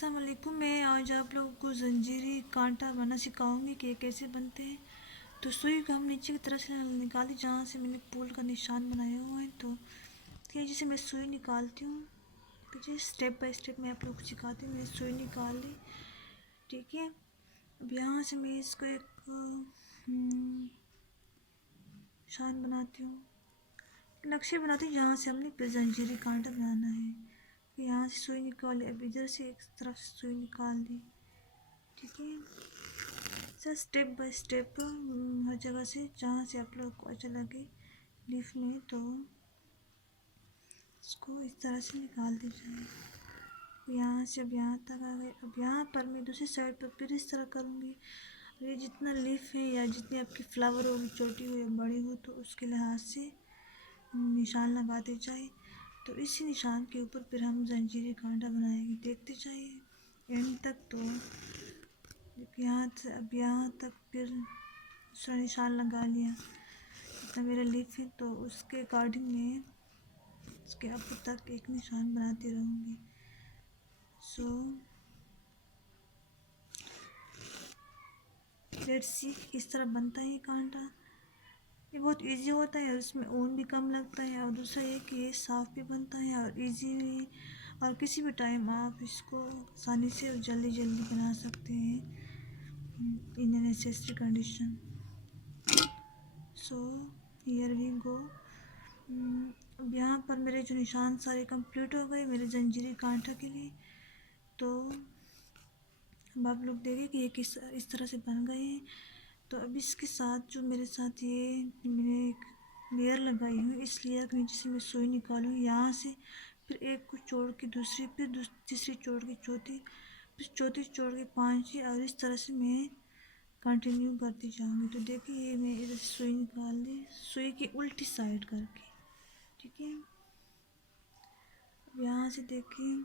अस्सलाम वालेकुम। मैं आज आप लोगों को जंजीरी कांटा बनाना सिखाऊंगी कि ये कैसे बनते हैं। तो सुई को हम नीचे की तरफ से निकाली जहाँ से मैंने पुल का निशान बनाया हुआ है। तो तेजी से मैं सुई निकालती हूँ। पीछे स्टेप बाय स्टेप मैं आप लोगों को सिखाती हूँ। मैंने सुई निकाल ली, ठीक है। अब यहाँ से मैं इसको एक निशान बनाती हूँ, नक्शे बनाती हूँ जहाँ से हमने जंजीरी कांटा बनाना है। यहाँ से सुई निकाली, अब इधर से एक तरफ से सुई निकाल दी, ठीक है। सर स्टेप बाय स्टेप हर जगह से जहाँ से आप लोग को अच्छा लगे लीफ में, तो इसको इस तरह से निकाल दीजिए। यहाँ से अब यहाँ तक आ गए। अब यहाँ पर मैं दूसरी साइड पर फिर इस तरह करूँगी। ये जितना लीफ है या जितनी आपकी फ्लावर होगी, छोटी हो या बड़ी हो, तो उसके लिहाज से निशान लगाते जाए। तो इसी निशान के ऊपर फिर हम जंजीरी कांटा बनाएंगे, देखते जाइए एंड तक। तो यहाँ से अब यहाँ तक फिर दूसरा निशान लगा लिया। जितना मेरा लीफ है तो उसके अकॉर्डिंग मैं उसके अब तक एक निशान बनाती रहूँगी। सो लेट्स सी किस तरह बनता है ये कांटा। ये बहुत इजी होता है और इसमें ऊन भी कम लगता है, और दूसरा ये कि ये साफ़ भी बनता है और इजी भी, और किसी भी टाइम आप इसको आसानी से और जल्दी जल्दी बना सकते हैं in necessary condition. So here we go. अब यहाँ पर मेरे जो निशान सारे कंप्लीट हो गए मेरे जंजीरी कांटा के लिए। तो अब आप लोग देखें कि ये किस इस तरह से बन गए हैं। तो अब इसके साथ जो मेरे साथ ये मैंने एक लेयर लगाई हुई, इस लेयर के नीचे से मैं सुई निकालूँ यहाँ से, फिर एक को छोड़ के दूसरी, फिर तीसरी छोड़ के चौथी, फिर चौथी छोड़ के पांचवी, और इस तरह से मैं कंटिन्यू करती जाऊँगी। तो देखिए ये मैं इधर सुई निकाल ली, सुई की उल्टी साइड करके, ठीक है। अब यहाँ से देखिए,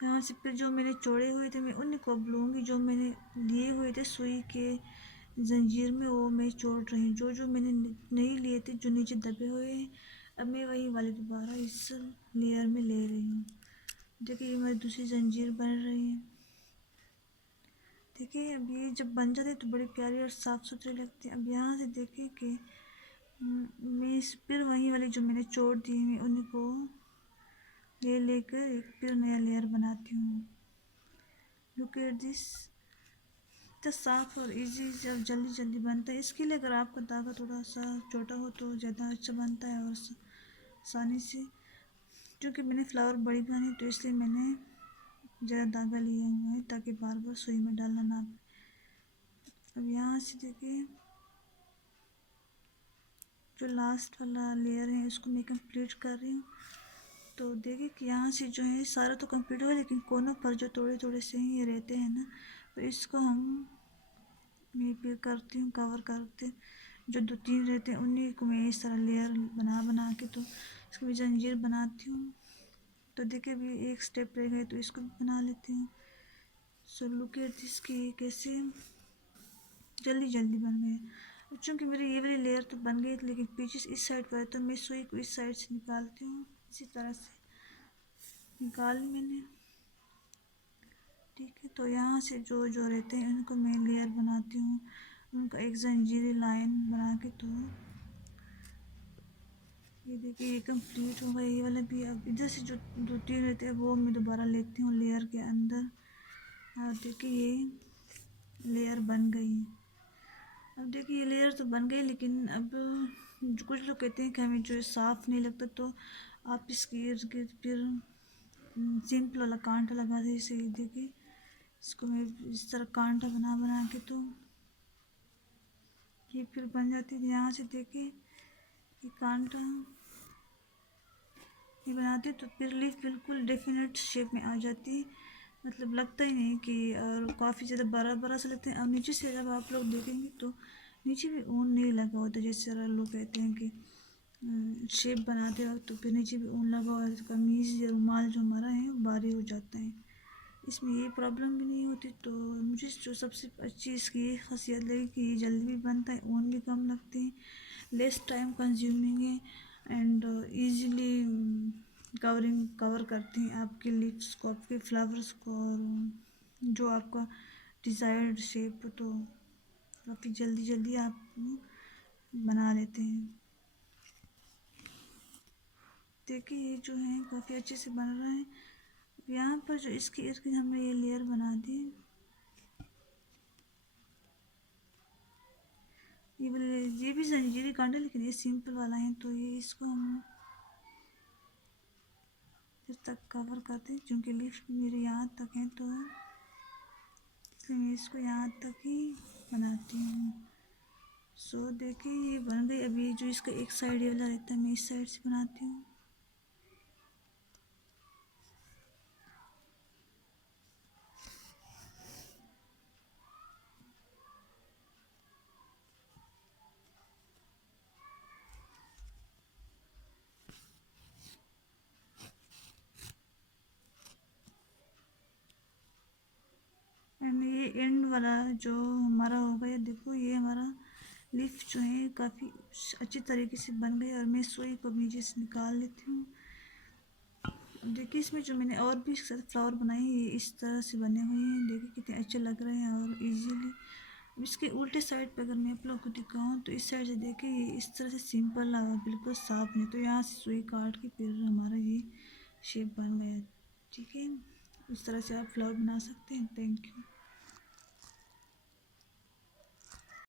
यहाँ से फिर जो मैंने जोड़े हुए थे मैं उन्हीं को अब लूँगी। जो मैंने लिए हुए थे सुई के जंजीर में वो मैं जोड़ रही हूँ। जो जो मैंने नहीं लिए थे जो नीचे दबे हुए हैं, अब मैं वही वाले दोबारा इस लेयर में ले रही हूँ। देखिए ये हमारी दूसरी जंजीर बन रही है। देखिए अब ये जब बन जाते हैं तो बड़ी प्यारी और साफ़ सुथरी लगती है। अब यहाँ से देखें कि मैं इस फिर वही वाली जो मैंने जोड़ दी मैं उन्हीं को ले लेकर एक फिर नया लेयर बनाती हूँ। लुक एट दिस, तो साफ़ और इजी जब जल्दी जल्दी बनता है। इसके लिए अगर आपका धागा थोड़ा सा छोटा हो तो ज़्यादा अच्छा बनता है और आसानी से, क्योंकि मैंने फ्लावर बड़ी बनाई तो इसलिए मैंने ज़्यादा धागा लिया हुआ है ताकि बार बार सुई में डालना ना पड़े। अब यहाँ से देखिए जो लास्ट वाला लेयर है उसको मैं कंप्लीट कर रही हूँ। तो देखिए कि यहाँ से जो है सारा तो कंप्लीट हुआ, लेकिन कोनों पर जो थोड़े थोड़े से ही रहते हैं ना, तो इसको मैं फिर करती हूँ कवर करते। जो दो तीन रहते हैं उन्हीं को मैं इस तरह लेयर बना बना के तो इसको भी जंजीर बनाती हूँ। तो देखिए अभी एक स्टेप रह गए तो इसको भी बना लेती हूँ। सो लुक एट दिस की कैसे जल्दी जल्दी बन गए। चूँकि मेरी ये वाली लेयर तो बन गई, लेकिन पीछे से इस साइड पर है तो मैं सुई को इस साइड से निकालती हूँ। इसी तरह से निकाल मैंने, ठीक है। तो यहाँ से जो जो रहते हैं उनको मैं लेयर बनाती हूँ, उनका एक जंजीरी लाइन बना के। तो ये देखिए ये कंप्लीट हो गया ये वाला भी। अब इधर से जो दो तीन रहते हैं वो मैं दोबारा लेती हूँ लेयर के अंदर, और देखिए ये लेयर बन गई है। अब देखिए ये लेयर तो बन गई, लेकिन अब जो कुछ लोग कहते हैं कि हमें जो साफ़ नहीं लगता, तो आप इसके इर्द गिर्द फिर सिंपल वाला कांटा लगा दे। इसे देखिए इसको मैं इस तरह कांटा बना बना के तो ये फिर बन जाती है। यहाँ से देखिए ये कांटा ये बनाते तो फिर लीफ बिल्कुल डेफिनेट शेप में आ जाती है, मतलब लगता ही नहीं कि, और काफ़ी ज़्यादा बड़ा बड़ा सा लगता है। और नीचे से जब आप लोग देखेंगे तो नीचे भी ऊन नहीं लगा होता, जैसे लोग कहते हैं कि शेप बनाते वक्त तो फिर नीचे भी ऊन लगा हुआ है, कमीज़ या रुमाल जो हमारा है वो भारी हो जाता है। इसमें ये प्रॉब्लम भी नहीं होती। तो मुझे जो सबसे अच्छी इसकी ये खासियत लगी कि ये जल्दी भी बनता है, ऊन भी कम लगते हैं, लेस टाइम कंज्यूमिंग है, एंड ईज़िली कवर करती हैं आपके लिप्स को, आपके फ्लावर्स को, और जो आपका डिज़ायर्ड शेप हो, तो काफ़ी जल्दी जल्दी आप बना लेते हैं। देखिए ये जो है काफ़ी अच्छे से बन रहा है। यहाँ पर जो इसके इर्द गिर्द हमने ये लेयर बना दी, ये भी जंजीरी कांटा, लेकिन ये सिंपल वाला है, तो ये इसको हम फिर तक कवर करते हैं, क्योंकि लिफ्ट मेरे यहाँ तक है, तो इसलिए मैं इसको यहाँ तक ही बनाती हूँ। सो देखिए ये बन गई। अभी जो इसका एक साइड ये वाला रहता है, मैं इस साइड से बनाती हूँ। एंड ये एंड वाला जो हमारा हो गया, देखो ये हमारा लिफ जो है काफ़ी अच्छी तरीके से बन गई। और मैं सुई को नीचे से निकाल लेती हूँ। देखिए इसमें जो मैंने और भी फ्लावर बनाए हैं, ये इस तरह से बने हुए हैं। देखिए कितने अच्छे लग रहे हैं और इजीली। इसके उल्टे साइड पे अगर मैं आप लोग को दिखाऊँ, तो इस साइड से देखिए ये इस तरह से सिंपल लगा, बिल्कुल साफ नहीं, तो यहाँ से सुई काट के फिर हमारा ये शेप बन गया। ठीक है, इस तरह से आप फ्लावर बना सकते हैं। Thank you.